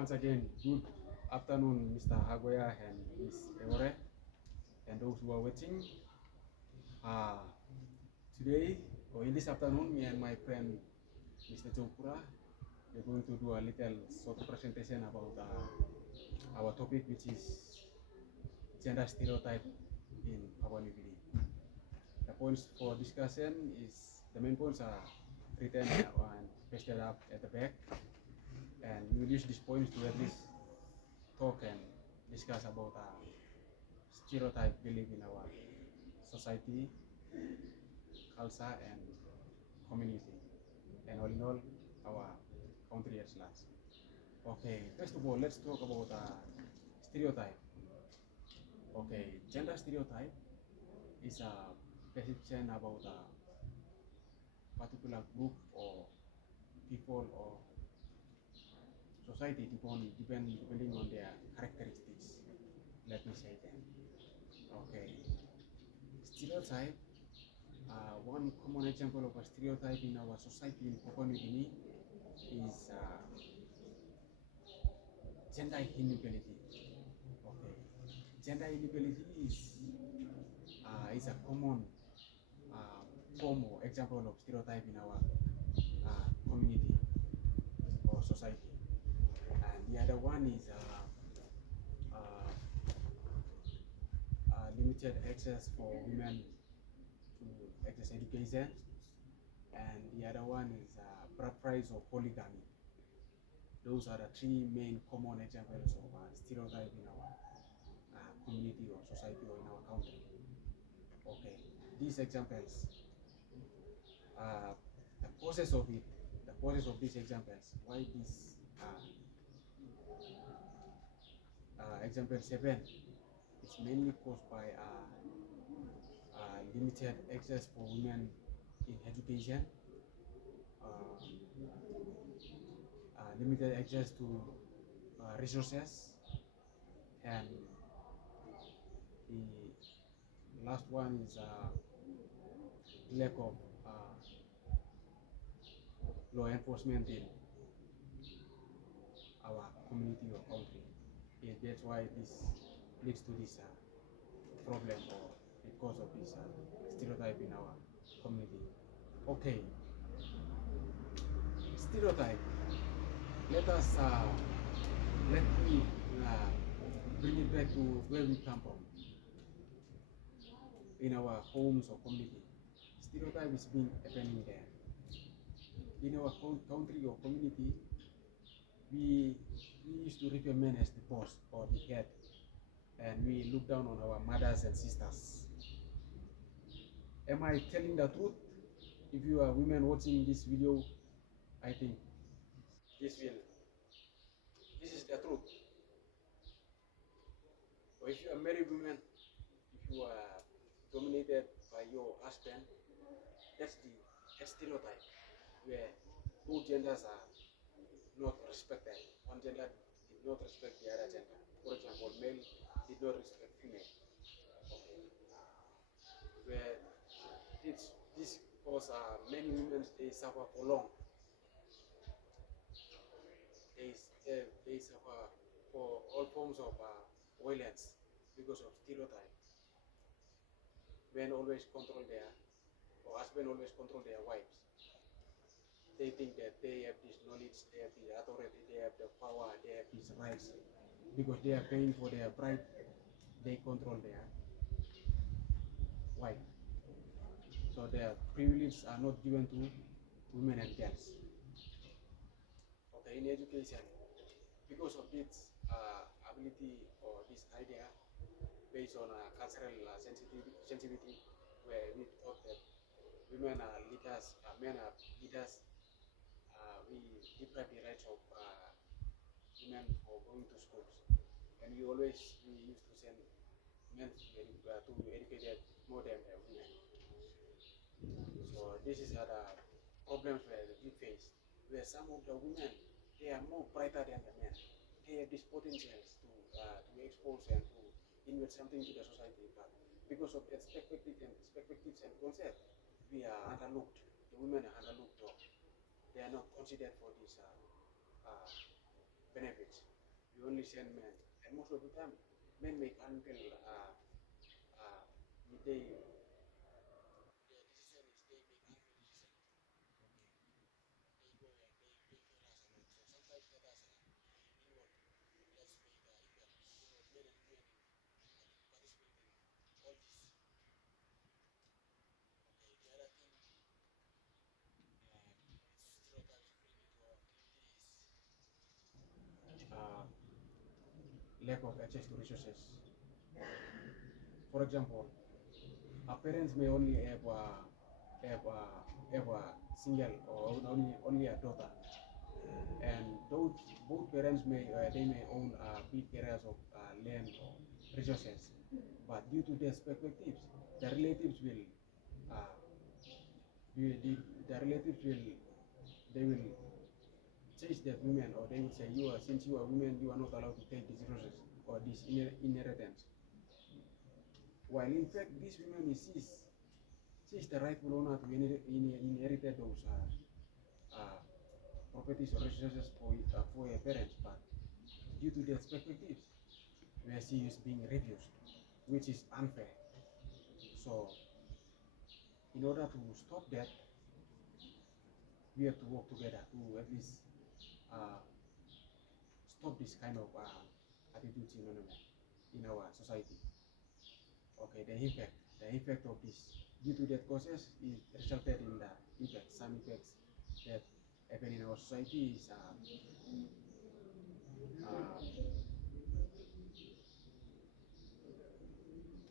Once again, good afternoon, Mr. Hagoya and Ms. Eore, and those who are watching. Today, or in this afternoon, me and my friend, Mr. Kura, we're going to do a little sort of presentation about our topic, which is gender stereotype in Papua New Guinea. The points for discussion is, the main points are written and pasted up at the back, and we will use these points to at least talk and discuss about stereotype belief in our society, culture, and community, and all in all, our country at large. Okay, first of all, let's talk about stereotype. Okay, gender stereotype is a perception about a particular group or people or society depending on their characteristics. Let me say that. Okay, stereotype. One common example of a stereotype in our society in Papua New Guinea is gender inequality. Okay, gender inequality is a common form or example of stereotype in our community or society. And the other one is limited access for women to access education, and the other one is bride price or polygamy. Those are the three main common examples of stereotype in our community or society or in our country. Okay, these examples, the causes of these examples, why this example 7, it's mainly caused by limited access for women in education, limited access to resources, and the last one is lack of law enforcement in our community or country. Yeah, that's why this leads to this problem or because of this stereotype in our community. Okay, stereotype. Let me bring it back to where we come from. In our homes or community, stereotype is being happening there. In our country or community, we used to refer men as the boss or the head, and we look down on our mothers and sisters. Am I telling the truth? If you are women watching this video, I think this is the truth. Or if you are married women, if you are dominated by your husband, that's the stereotype where two genders are not respected. One gender did not respect the other gender. For example, male did not respect female. Okay. Where this cause many women they suffer for long. They suffer for all forms of violence because of stereotype. Men always control or husband always control their wives. They think that they have this knowledge, they have the authority, they have the power, they have these rights. Because they are paying for their bride, they control their wife. So their privileges are not given to women and girls. Okay, in education, because of this ability or this idea based on cultural sensitivity, where we thought that women are leaders, men are leaders, we deprive the rights of women for going to schools, and we used to send men to educate more than women. So this is the problems where we face, where some of the women they are more brighter than the men. They have these potentials to expose and to invent something to the society, but because of its perspectives and concepts, we are underlooked. The women are underlooked, or they are not considered for these benefits. we only send men, and most of the time, men make until they their decision is they make unfair decision. Okay, they go and they fail us a lot. So sometimes that has involved. Let's make impact. Men and women participate in all this. Okay, the other thing which stereotypes bring into our activity is lack of access to resources. For example, our parents may only have a single or only a daughter, and those both parents may own big areas of land or resources, but due to their perspectives, the relatives will uh, the relatives will they will chase that women, or they will say, you are since you are women, you are not allowed to take these resources or this inheritance. While in fact, this woman she's the rightful owner to inherit those properties or resources for her parents, but due to their perspectives, where she is being refused, which is unfair. So, in order to stop that, we have to work together to at least uh, stop this kind of attitudes in our society. Okay, the effect of this due to that causes is resulted in the effects, some effects that happen in our society is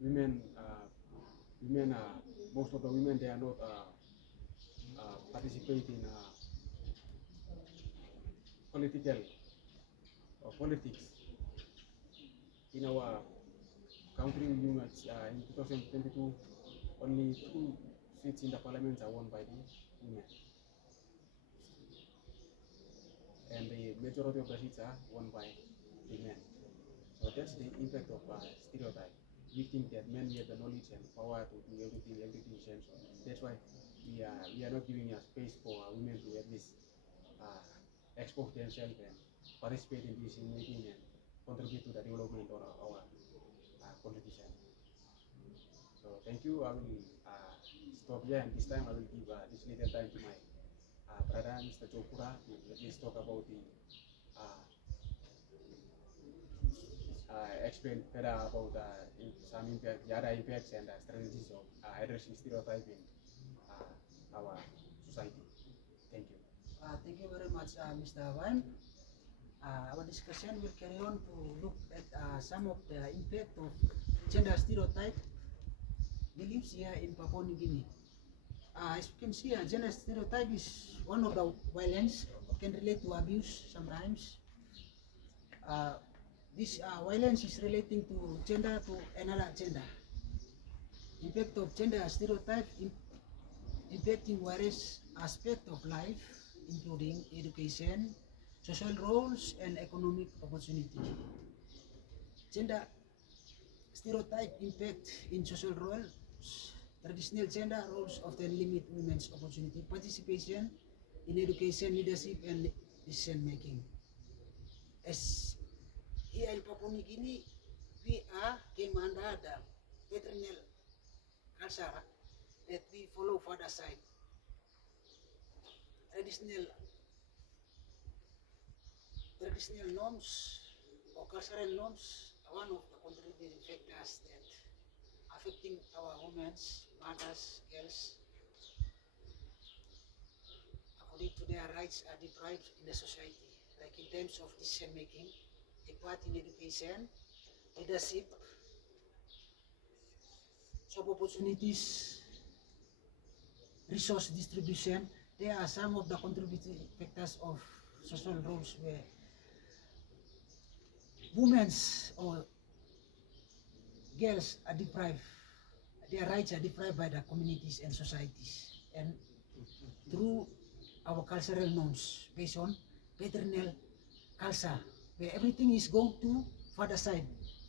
women women most of the women they are not participating in political or politics in our country. Units in 2022, only 2 seats in the parliament are won by the women, and the majority of the seats are won by the men. So that's the impact of stereotype. We think that men have the knowledge and power to do everything sense. That's why we are not giving a space for women to at least uh, expose themselves and participate in decision making and contribute to the development of our constitution. So thank you. I will stop here, and this time I will give this little time to my brother, Mr. Kura, to at least talk about the explain further about some impact, the other impacts and strategies of addressing stereotype in our society. Thank you. Thank you very much, Mr. Waim. Our discussion will carry on to look at some of the impact of gender stereotype beliefs here in Papua New Guinea. As you can see, gender stereotype is one of the violence, can relate to abuse sometimes. This violence is relating to gender to another gender. Impact of gender stereotype impacting various aspects of life, including education, social roles, and economic opportunity. Gender stereotype impact in social roles. Traditional gender roles often limit women's opportunity participation in education, leadership, and decision making. As here in Papua New Guinea, we came under the paternal culture that we follow father side. Traditional norms or cultural norms are one of the contributing factors that affecting our women, mothers, girls, according to their rights are deprived in the society, like in terms of decision making, equality in education, leadership, job opportunities, resource distribution. There are some of the contributing factors of social roles where women or girls are deprived, their rights are deprived by the communities and societies, and through our cultural norms based on paternal culture, where everything is going to father side.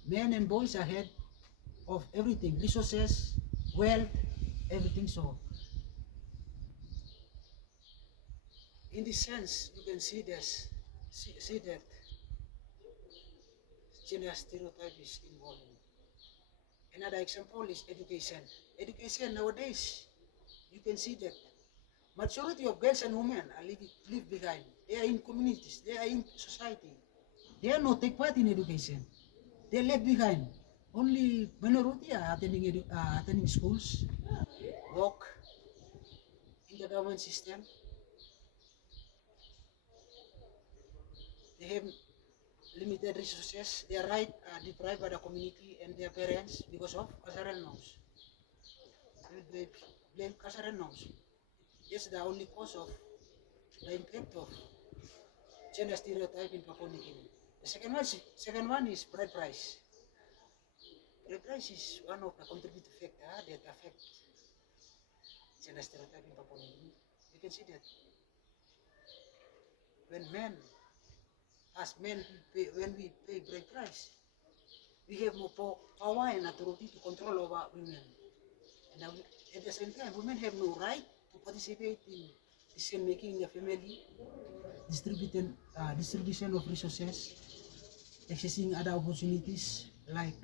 Men and boys are head of everything, resources, wealth, everything. So in this sense, you can see that gender stereotype is involved. Another example is education. Education nowadays, you can see that majority of girls and women are live behind. They are in communities, they are in society. They are not take part in education. They are left behind. Only minority are attending schools, work in the government system. They have limited resources. Their rights are deprived by the community and their parents because of cultural norms. They blame cultural norms. That's the only cause of the impact of gender stereotype in Papua New Guinea. The second one is bride price. Bride price is one of the contributing factors that affect gender stereotype in Papua New Guinea. You can see that when men, as men, when we pay bride price, we have more power and authority to control over women. And at the same time, women have no right to participate in decision making in the family, distribution of resources, accessing other opportunities like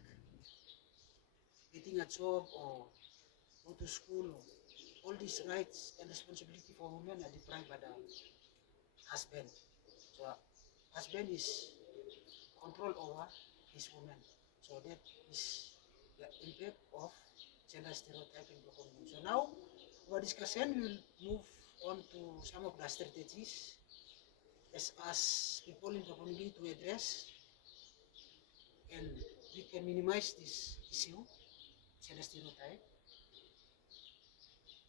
getting a job or go to school. All these rights and responsibility for women are deprived by the husband. So husband is control over his woman. So that is the impact of gender stereotyping. So now our discussion will move on to some of the strategies as people in the community to address, and we can minimize this issue, gender stereotype.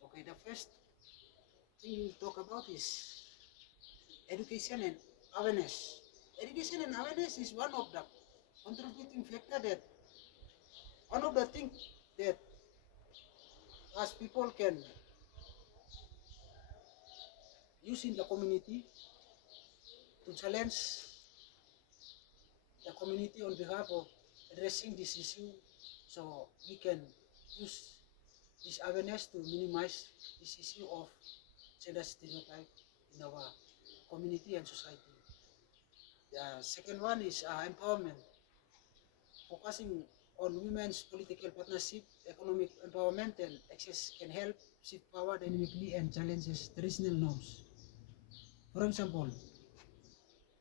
Okay, the first thing we'll talk about is education and awareness. Education and awareness is one of the contributing factor that, one of the things that as people can use in the community to challenge the community on behalf of addressing this issue, so we can use this awareness to minimize this issue of gender stereotype in our community and society. The second one is empowerment, focusing on women's political partnership, economic empowerment, and access can help shift power dynamically and challenges traditional norms. For example,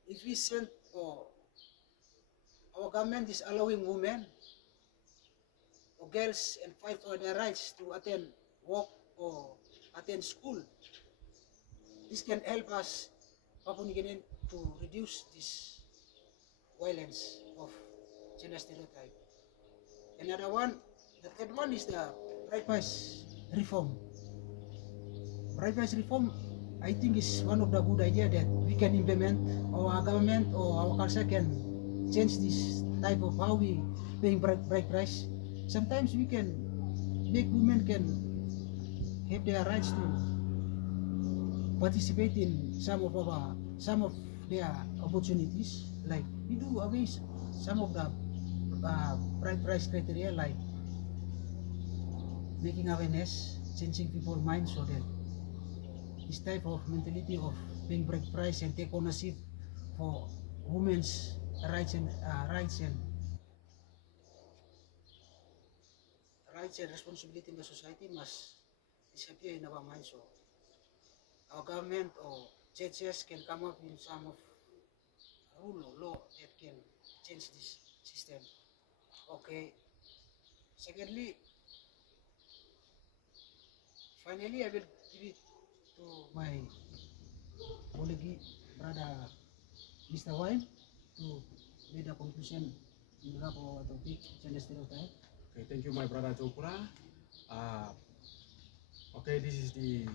if we send or our government is allowing women or girls and fight for their rights to attend work or attend school, this can help us, Papua New Guinea, to reduce this violence of gender stereotype. Another one, the third one is the bride price reform. Bride price reform, I think, is one of the good idea that we can implement, or our government or our culture can change this type of how we paying bride price. Sometimes we can make women can have their rights to participate in some of their opportunities. Like we do away some of the bride price criteria, like making awareness, changing people's minds, so that this type of mentality of being bride price and take ownership for women's rights and responsibility in the society must disappear in our minds. So our government or judges can come up with some of rule or law that can change this system. Okay. Secondly, finally, I will give it to my colleague, brother Mr. Waim, to make a conclusion in behalf of our topic, gender stereotype. Okay, thank you, my brother Kura. Okay, this is the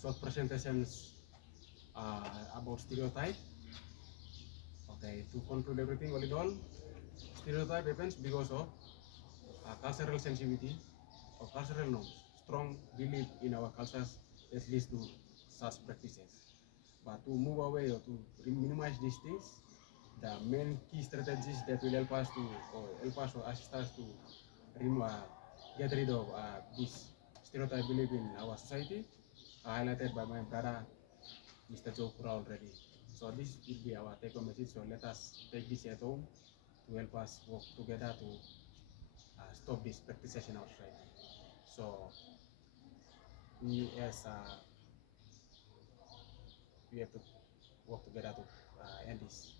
short presentations about stereotype. Okay, to conclude everything, all in all, stereotype happens because of cultural sensitivity or cultural norms, strong belief in our cultures that leads to such practices. But to move away or to minimize these things, the main key strategies that will help us or assist us to get rid of this stereotype belief in our society are highlighted by my brother Mr. Kura already. So this will be our take-home message. So let us take this at home to help us work together to stop this practicing outside. So we as we have to work together to end this.